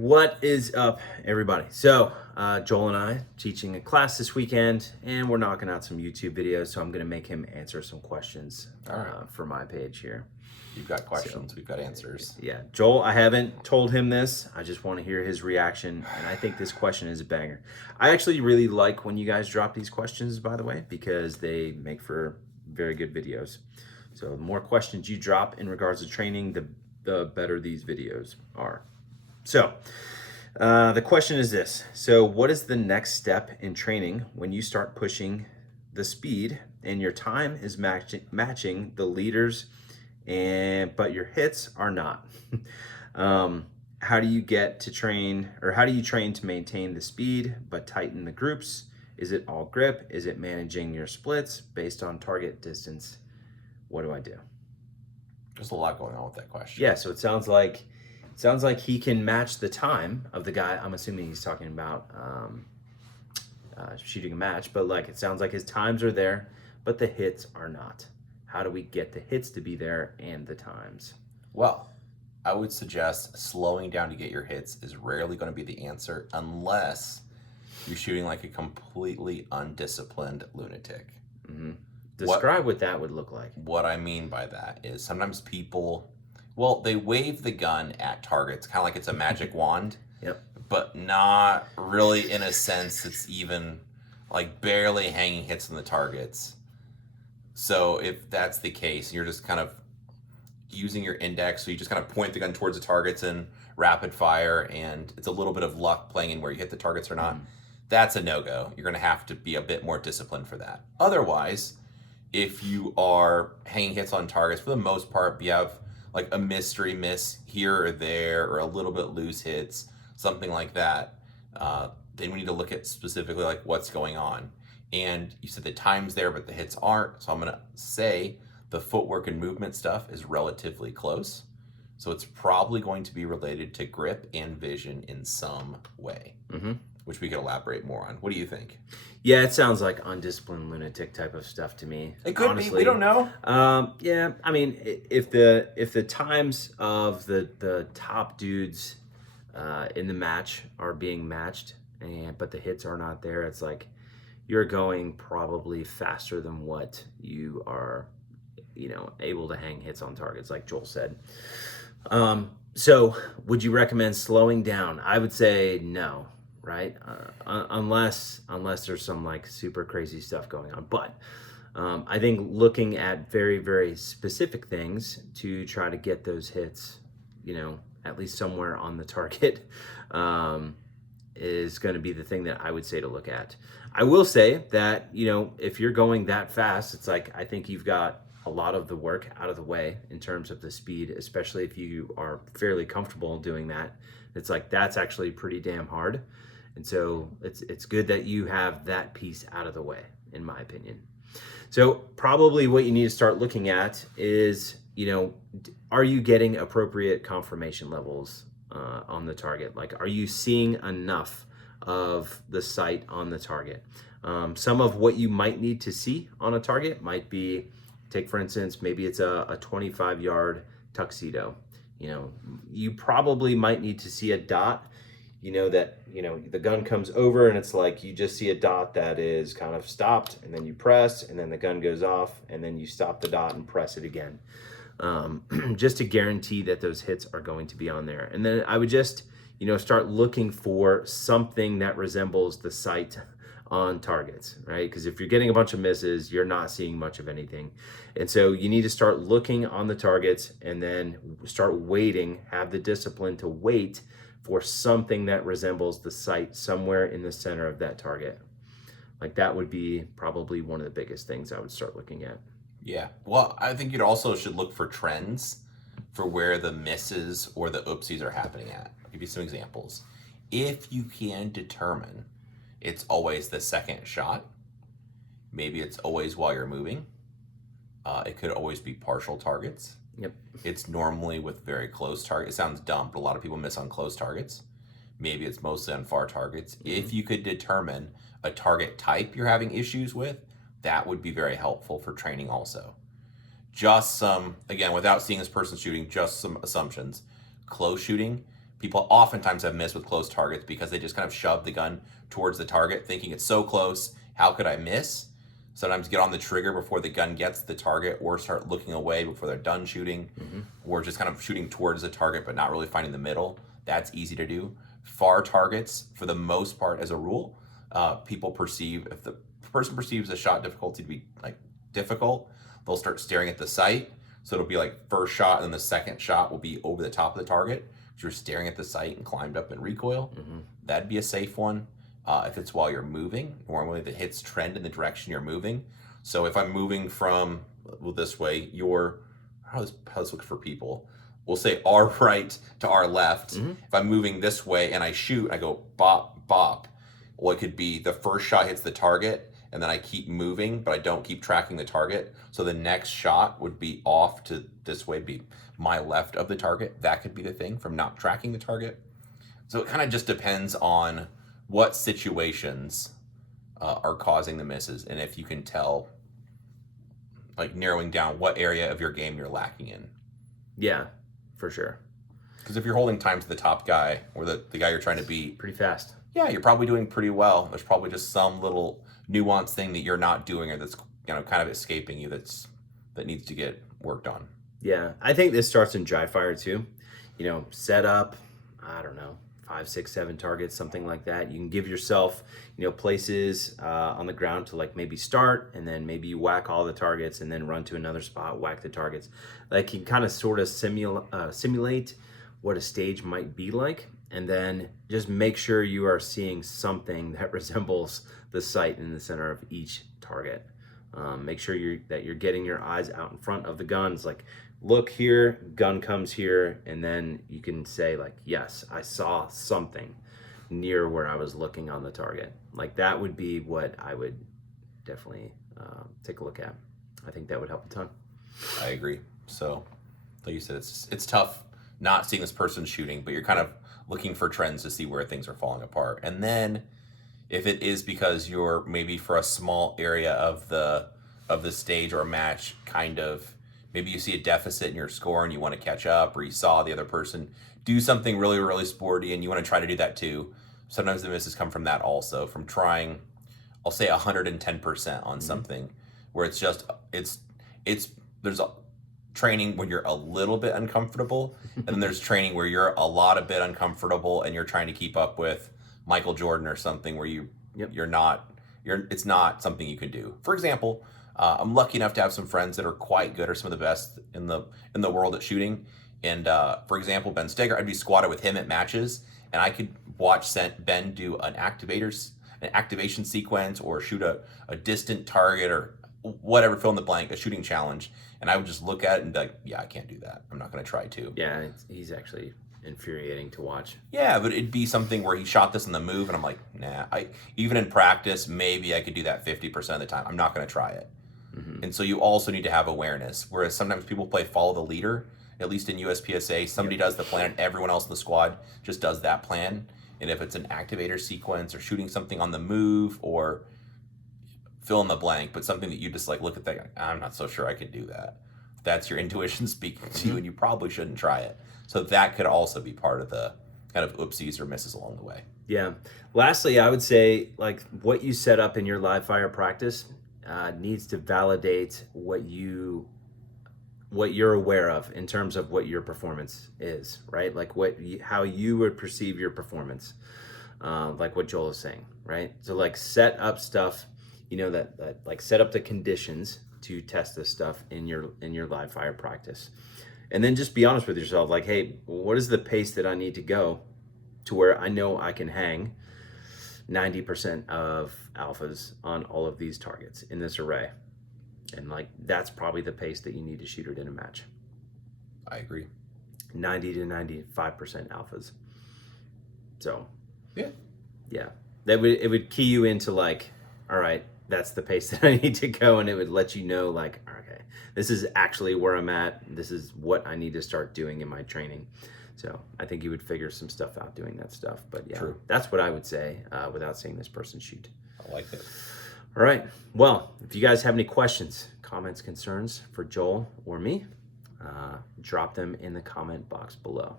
What is up, everybody? So, Joel and I teaching a class this weekend, and we're knocking out some YouTube videos. So I'm going to make him answer some questions for my page here. You've got questions, we've got answers. Yeah, Joel, I haven't told him this. I just want to hear his reaction, and I think this question is a banger. I actually really like when you guys drop these questions, by the way, because they make for very good videos. So the more questions you drop in regards to training, the better these videos are. So the question is this. So what is the next step in training when you start pushing the speed and your time is matching the leaders, but your hits are not? How do you get to train, or how do you train to maintain the speed but tighten the groups? Is it all grip? Is it managing your splits based on target distance? What do I do? There's a lot going on with that question. Yeah, so it sounds like he can match the time of the guy. I'm assuming he's talking about shooting a match, but like it sounds like his times are there, but the hits are not. How do we get the hits to be there and the times? Well, I would suggest slowing down to get your hits is rarely going to be the answer unless you're shooting like a completely undisciplined lunatic. Mm-hmm. Describe what that would look like. What I mean by that is sometimes people, well, they wave the gun at targets, kind of like it's a magic wand. Yep. But not really in a sense it's even like barely hanging hits on the targets. So if that's the case, you're just kind of using your index, so you just kind of point the gun towards the targets and rapid fire, and it's a little bit of luck playing in where you hit the targets or not. That's a no-go. You're going to have to be a bit more disciplined for that. Otherwise, if you are hanging hits on targets, for the most part, you have like a mystery miss here or there, or a little bit loose hits, something like that, then we need to look at specifically like what's going on. And you said the time's there, but the hits aren't. So I'm going to say the footwork and movement stuff is relatively close. So it's probably going to be related to grip and vision in some way, which we could elaborate more on. What do you think? Yeah, it sounds like undisciplined lunatic type of stuff to me. It could honestly be. We don't know. Yeah, I mean, if the times of the top dudes in the match are being matched, but the hits are not there, it's like you're going probably faster than what you are, able to hang hits on targets, like Joel said. So would you recommend slowing down? I would say no. Right? Unless there's some like super crazy stuff going on. But I think looking at very, very specific things to try to get those hits, at least somewhere on the target, is going to be the thing that I would say to look at. I will say that, if you're going that fast, it's like, I think you've got a lot of the work out of the way in terms of the speed, especially if you are fairly comfortable doing that. It's like, that's actually pretty damn hard. And so it's good that you have that piece out of the way, in my opinion. So probably what you need to start looking at is, are you getting appropriate confirmation levels on the target? Like, are you seeing enough of the sight on the target? Some of what you might need to see on a target might be, take for instance, maybe it's a 25-yard tuxedo. You probably might need to see a dot. The gun comes over and it's like you just see a dot that is kind of stopped, and then you press, and then the gun goes off, and then you stop the dot and press it again, just to guarantee that those hits are going to be on there. And then I would just start looking for something that resembles the sight on targets, right? Because if you're getting a bunch of misses, you're not seeing much of anything. And so you need to start looking on the targets and then start waiting, have the discipline to wait for something that resembles the sight somewhere in the center of that target. Like, that would be probably one of the biggest things I would start looking at. Yeah. Well, I think you also should look for trends for where the misses or the oopsies are happening at. I'll give you some examples. If you can determine it's always the second shot, maybe it's always while you're moving. It could always be partial targets. Yep. It's normally with very close targets. It sounds dumb, but a lot of people miss on close targets. Maybe it's mostly on far targets. If you could determine a target type you're having issues with, that would be very helpful for training also. Just some, again, without seeing this person shooting, just some assumptions. Close shooting, people oftentimes have missed with close targets because they just kind of shove the gun towards the target, thinking it's so close, how could I miss? Sometimes get on the trigger before the gun gets the target, or start looking away before they're done shooting, or just kind of shooting towards the target but not really finding the middle. That's easy to do. Far targets, for the most part, as a rule, people perceive, if the person perceives the shot difficulty to be like difficult, they'll start staring at the sight. So it'll be like first shot, and then the second shot will be over the top of the target. You're staring at the sight and climbed up in recoil. That'd be a safe one. If it's while you're moving, normally the hits trend in the direction you're moving. So if I'm moving from, well, this way, how does this look for people? We'll say our right to our left. If I'm moving this way and I shoot, I go bop, bop. Well, it could be the first shot hits the target, and then I keep moving, but I don't keep tracking the target. So the next shot would be off to this way, be my left of the target. That could be the thing from not tracking the target. So it kind of just depends on what situations are causing the misses, and if you can tell, like narrowing down what area of your game you're lacking in. Yeah, for sure. Because if you're holding time to the top guy, or the guy you're trying to beat pretty fast, yeah, you're probably doing pretty well. There's probably just some little nuanced thing that you're not doing, or that's kind of escaping you, that needs to get worked on. Yeah, I think this starts in Dryfire too. Set up, I don't know, 5, 6, 7 targets, something like that. You can give yourself, places on the ground to like maybe start, and then maybe you whack all the targets, and then run to another spot, whack the targets. Like you kind of sort of simulate what a stage might be like, and then just make sure you are seeing something that resembles the sight in the center of each target. Make sure that you're getting your eyes out in front of the guns. Like, look here, gun comes here, and then you can say like, yes, I saw something near where I was looking on the target. Like that would be what I would definitely take a look at. I think that would help a ton. I agree. So, like you said, it's tough not seeing this person shooting, but you're kind of looking for trends to see where things are falling apart. And then if it is because you're maybe for a small area of the stage or a match, kind of maybe you see a deficit in your score and you want to catch up, or you saw the other person do something really, really sporty and you want to try to do that too. Sometimes the misses come from that also, from trying, I'll say 110% on something where it's there's a training when you're a little bit uncomfortable, and then there's training where you're a lot a bit uncomfortable and you're trying to keep up with Michael Jordan or something where it's not something you can do. For example, I'm lucky enough to have some friends that are quite good, or some of the best in the world at shooting. And for example, Ben Steger, I'd be squatted with him at matches, and I could watch Ben do an activation sequence, or shoot a distant target, or whatever, fill in the blank, a shooting challenge, and I would just look at it and be like, yeah, I can't do that. I'm not going to try to. Yeah, he's actually infuriating to watch. Yeah, but it'd be something where he shot this in the move, and I'm like, nah. Even in practice, maybe I could do that 50% of the time. I'm not going to try it. And so you also need to have awareness. Whereas sometimes people play follow the leader. At least in USPSA, somebody does the plan, and everyone else in the squad just does that plan. And if it's an activator sequence, or shooting something on the move, or fill in the blank, but something that you just like look at that, I'm not so sure I can do that. That's your intuition speaking to you, and you probably shouldn't try it. So that could also be part of the kind of oopsies or misses along the way. Yeah. Lastly, I would say like what you set up in your live fire practice needs to validate what you're aware of in terms of what your performance is, right? Like how you would perceive your performance, like what Joel is saying, right? So like set up stuff, that like set up the conditions to test this stuff in your live fire practice. And then just be honest with yourself, like, hey, what is the pace that I need to go to where I know I can hang 90% of alphas on all of these targets in this array? And like, that's probably the pace that you need to shoot it in a match. I agree. 90 to 95% alphas. So yeah. It would key you into like, all right, that's the pace that I need to go. And it would let you know like, okay, this is actually where I'm at. This is what I need to start doing in my training. So I think you would figure some stuff out doing that stuff. But yeah, True. That's what I would say without seeing this person shoot. I like it. All right. Well, if you guys have any questions, comments, concerns for Joel or me, drop them in the comment box below.